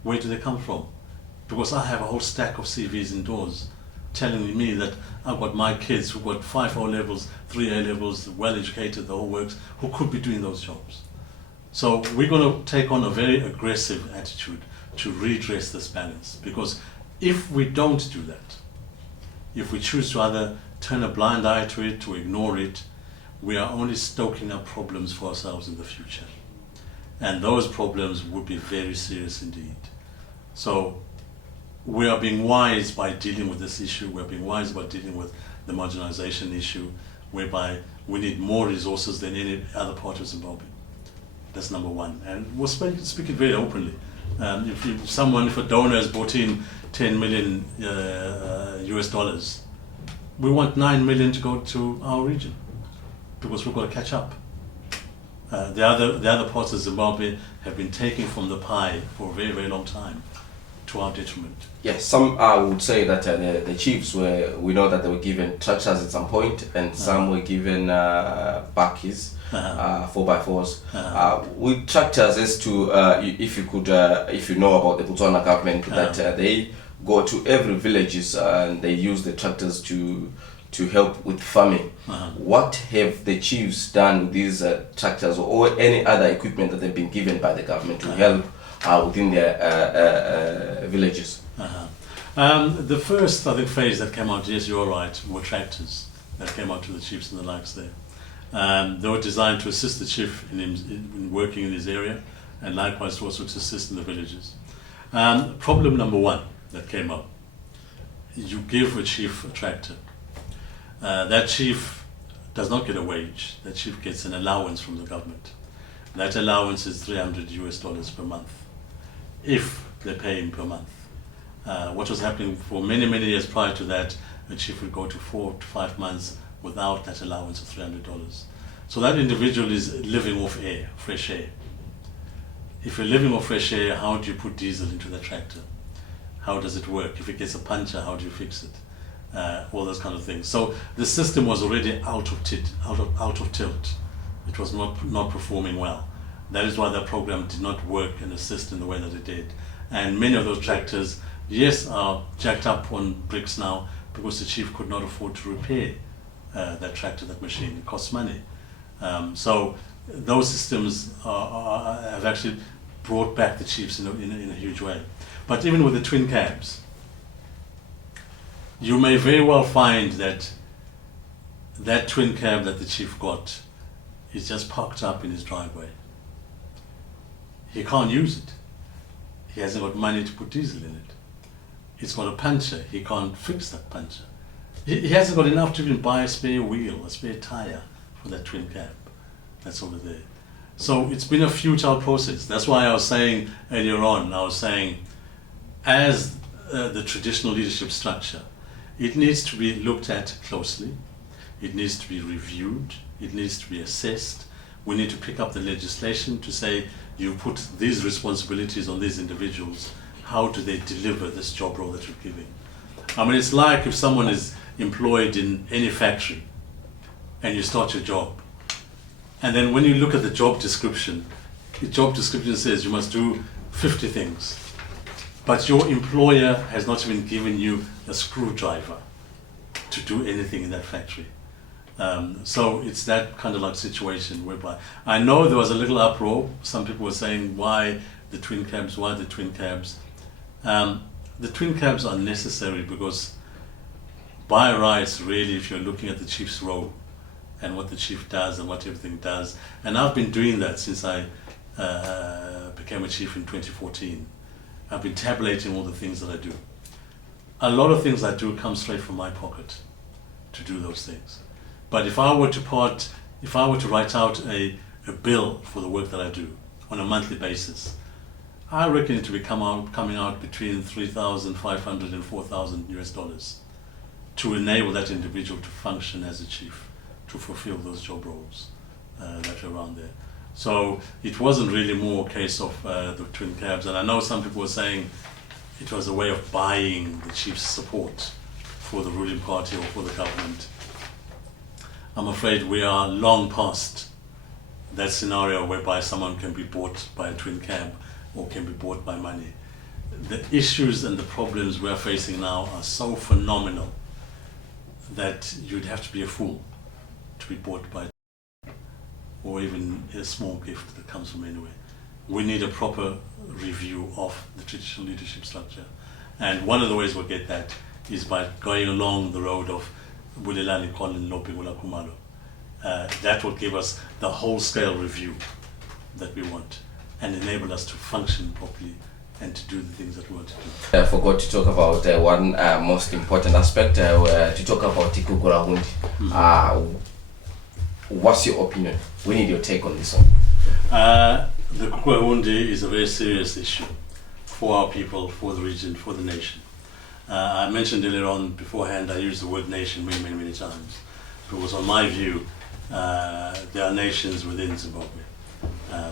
Where do they come from? Because I have a whole stack of CVs indoors telling me that I've got my kids who've got 5 O-levels, 3 A-levels, well-educated, the whole works, who could be doing those jobs. So we're going to take on a very aggressive attitude to redress this balance, because if we don't do that, if we choose to either turn a blind eye to it, to ignore it, we are only stoking up problems for ourselves in the future. And those problems would be very serious indeed. So we are being wise by dealing with this issue. We're being wise by dealing with the marginalization issue, whereby we need more resources than any other part of Zimbabwe. That's number one. And we'll speak it very openly. If a donor has brought in 10 million US dollars, we want 9 million to go to our region, because we've got to catch up. The other parts of Zimbabwe have been taking from the pie for a very, very long time, to our detriment. Yes, some would say that the chiefs we know that they were given tractors at some point, and some were given bakkies, 4x4s. With tractors, as to if you know about the Botswana government, that they go to every villages and they use the tractors to help with farming. What have the chiefs done with these tractors or any other equipment that they've been given by the government to help within their villages? The first, I think, phase that came out, yes, you're right, were tractors that came out to the chiefs and the likes there. They were designed to assist the chief in working in his area, and likewise also to assist in the villages. Problem number one that came up: you give a chief a tractor. That chief does not get a wage. That chief gets an allowance from the government. That allowance is $300 US per month, if they pay him per month. What was happening for many, many years prior to that, the chief would go to 4 to 5 months without that allowance of $300. So that individual is living off air, fresh air. If you're living off fresh air, how do you put diesel into the tractor? How does it work? If it gets a puncture, how do you fix it? All those kind of things. So the system was already out of tilt. It was not performing well. That is why that program did not work and assist in the way that it did. And many of those tractors, yes, are jacked up on bricks now, because the chief could not afford to repair that tractor, that machine. It costs money. So those systems have actually brought back the chiefs in a huge way. But even with the twin cabs, you may very well find that that twin cab that the chief got is just parked up in his driveway. He can't use it. He hasn't got money to put diesel in it. It's got a puncture. He can't fix that puncture. He hasn't got enough to even buy a spare wheel, a spare tire for that twin cab that's over there. So it's been a futile process. That's why I was saying earlier on, as the traditional leadership structure, it needs to be looked at closely. It needs to be reviewed. It needs to be assessed. We need to pick up the legislation to say, you put these responsibilities on these individuals. How do they deliver this job role that you're giving? I mean, it's like if someone is employed in any factory and you start your job, and then when you look at the job description says you must do 50 things, but your employer has not even given you a screwdriver to do anything in that factory. So it's that kind of like situation whereby I know there was a little uproar. Some people were saying, why the twin cabs? Why the twin cabs? The twin cabs are necessary because by rights, really, if you're looking at the chief's role and what the chief does and what everything does, and I've been doing that since I became a chief in 2014. I've been tabulating all the things that I do. A lot of things I do come straight from my pocket to do those things. But if I were to write out a bill for the work that I do on a monthly basis, I reckon it to be coming out between 3,500 and 4,000 US dollars to enable that individual to function as a chief, to fulfill those job roles that are around there. So it wasn't really more a case of the twin cabs. And I know some people were saying it was a way of buying the chief's support for the ruling party or for the government. I'm afraid we are long past that scenario whereby someone can be bought by a twin cab or can be bought by money. The issues and the problems we're facing now are so phenomenal that you'd have to be a fool to be bought by, or even a small gift that comes from anywhere. We need a proper review of the traditional leadership structure. And one of the ways we'll get that is by going along the road of Bulelani Lobhengula Khumalo. That will give us the whole scale review that we want and enable us to function properly and to do the things that we want to do. I forgot to talk about one most important aspect, to talk about Tikukura Hundi. What's your opinion? We need your take on this one. The Kukura Hundi is a very serious issue for our people, for the region, for the nation. I mentioned earlier on beforehand, I used the word nation many times, because on my view, there are nations within Zimbabwe.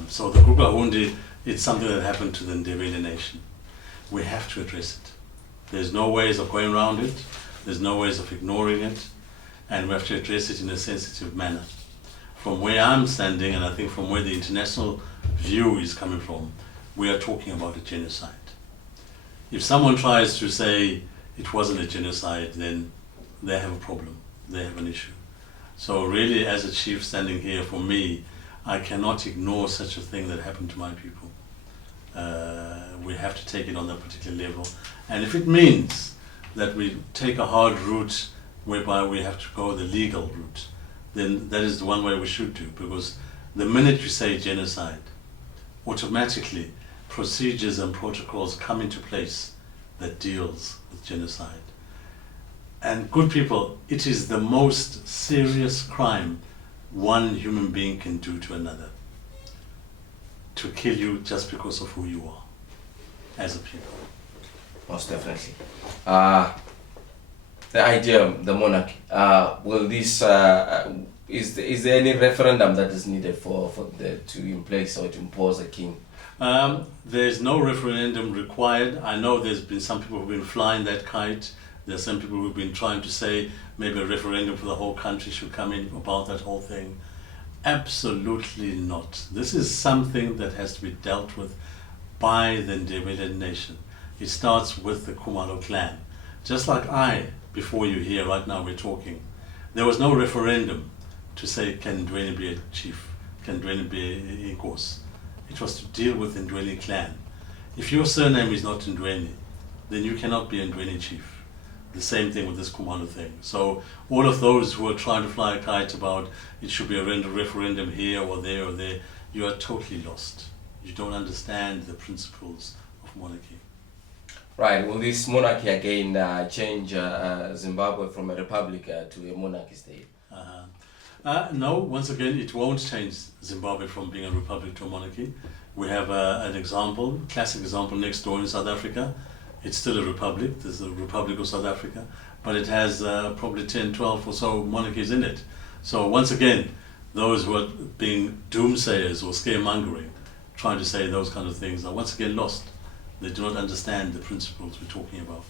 So the Kukura Hundi, it's something that happened to the Ndebele nation. We have to address it. There's no ways of going around it, there's no ways of ignoring it, and we have to address it in a sensitive manner. From where I'm standing, and I think from where the international view is coming from, we are talking about a genocide. If someone tries to say it wasn't a genocide, then they have a problem, they have an issue. So really, as a chief standing here, for me, I cannot ignore such a thing that happened to my people. We have to take it on that particular level. And if it means that we take a hard route whereby we have to go the legal route, then that is the one way we should do, because the minute you say genocide, automatically procedures and protocols come into place that deals with genocide. And good people, it is the most serious crime one human being can do to another, to kill you just because of who you are as a people. Most definitely. The idea, the monarchy, will this, is there any referendum that is needed for to in place or to impose a king? There's no referendum required. I know there's been some people who've been flying that kite. There's some people who've been trying to say maybe a referendum for the whole country should come in about that whole thing. Absolutely not. This is something that has to be dealt with by the Ndebele nation. It starts with the Khumalo clan. Just like before you here right now we're talking, there was no referendum to say can Ndweni be a chief, can Ndweni be a Inkosi. It was to deal with the Ndweni clan. If your surname is not Ndweni, then you cannot be a Ndweni chief. The same thing with this Khumalo thing. So all of those who are trying to fly a kite about it should be a referendum here or there, you are totally lost. You don't understand the principles of monarchy. Right, will this monarchy again change Zimbabwe from a republic to a monarchy state? No, once again, it won't change Zimbabwe from being a republic to a monarchy. We have an example, classic example next door in South Africa. It's still a republic, there's the Republic of South Africa, but it has probably 10, 12 or so monarchies in it. So once again, those who are being doomsayers or scaremongering, trying to say those kind of things, are once again lost. They do not understand the principles we're talking about.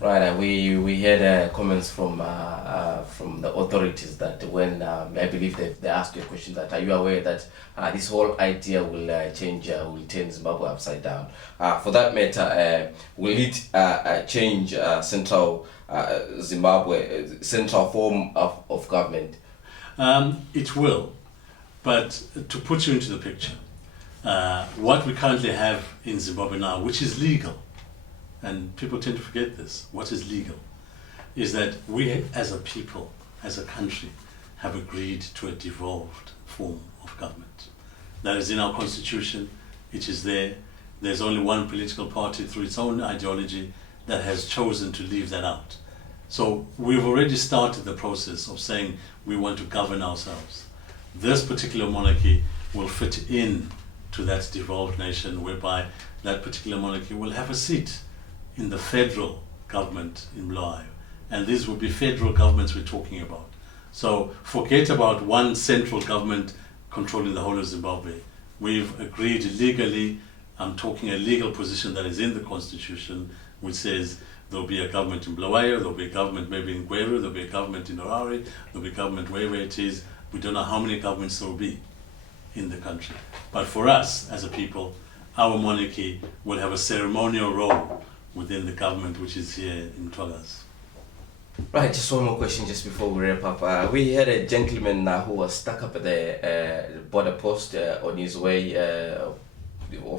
Right, we had comments from the authorities that when I believe they asked you a question that are you aware that this whole idea will will turn Zimbabwe upside down. For that matter, will it change central Zimbabwe central form of government? It will, but to put you into the picture, what we currently have in Zimbabwe now, which is legal, and people tend to forget this, what is legal, is that we as a people, as a country, have agreed to a devolved form of government. That is in our constitution, it is there. There's only one political party through its own ideology that has chosen to leave that out. So we've already started the process of saying we want to govern ourselves. This particular monarchy will fit in to that devolved nation, whereby that particular monarchy will have a seat in the federal government in Bulawayo. And these will be federal governments we're talking about. So forget about one central government controlling the whole of Zimbabwe. We've agreed legally, I'm talking a legal position that is in the constitution, which says there'll be a government in Bulawayo, there'll be a government maybe in Gweru, there'll be a government in Harare, there'll be a government wherever it is. We don't know how many governments there will be in the country. But for us as a people, our monarchy will have a ceremonial role within the government which is here in Mtwagazi. Right, just one more question just before we wrap up. We had a gentleman who was stuck up at the border post on his way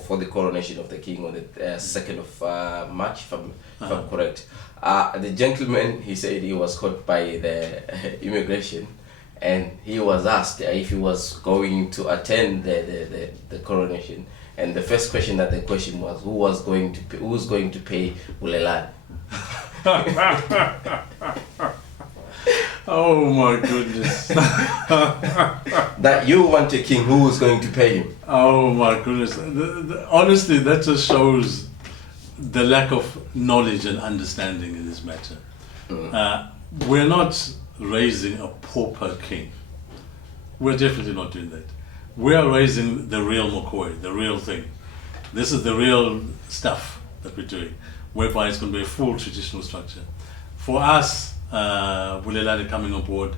for the coronation of the king on the 2nd of March, if I'm correct. The gentleman, he said he was caught by the immigration, and he was asked if he was going to attend the coronation. And the first question that the question was, who's going to pay Bulelani? Oh my goodness. That you want a king, who is going to pay him? Oh my goodness. Honestly, that just shows the lack of knowledge and understanding in this matter. We're not raising a pauper king. We're definitely not doing that. We are raising the real McCoy, the real thing. This is the real stuff that we're doing, whereby it's going to be a full traditional structure. For us, Bulelani coming on board,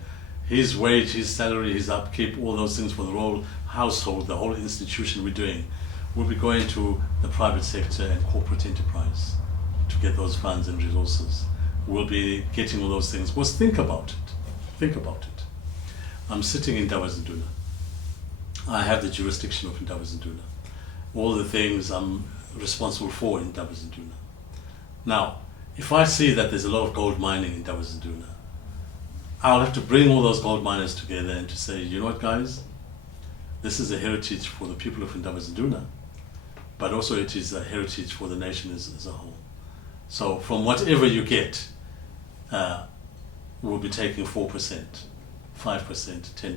his wage, his salary, his upkeep, all those things for the whole household, the whole institution we're doing, will be going to the private sector and corporate enterprise to get those funds and resources. We'll be getting all those things. Because think about it. Think about it. I'm sitting in Ndabazinduna. I have the jurisdiction of Ndabazinduna. All the things I'm responsible for in Ndabazinduna. Now, if I see that there's a lot of gold mining in Ndabazinduna, I'll have to bring all those gold miners together and to say, you know what, guys, this is a heritage for the people of Ndabazinduna, but also it is a heritage for the nation as a whole. So from whatever you get, we'll be taking 4%, 5%,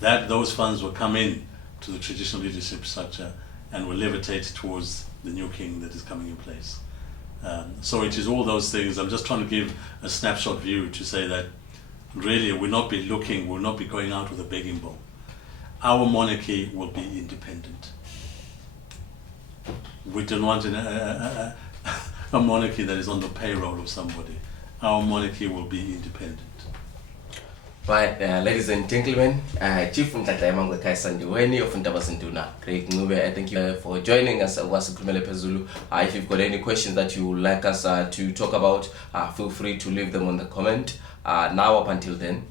10%. Those funds will come in to the traditional leadership structure and will levitate towards the new king that is coming in place. So it is all those things. I'm just trying to give a snapshot view to say that really we'll not be going out with a begging bowl. Our monarchy will be independent. We don't want a monarchy that is on the payroll of somebody. Our monarchy will be independent. Right, ladies and gentlemen, Chief Nhlanhlayamangwe Ndiweni of Ndabazinduna, I thank you for joining us at Asikhulumele phezulu. If you've got any questions that you would like us to talk about, feel free to leave them on the comment. Now up until then,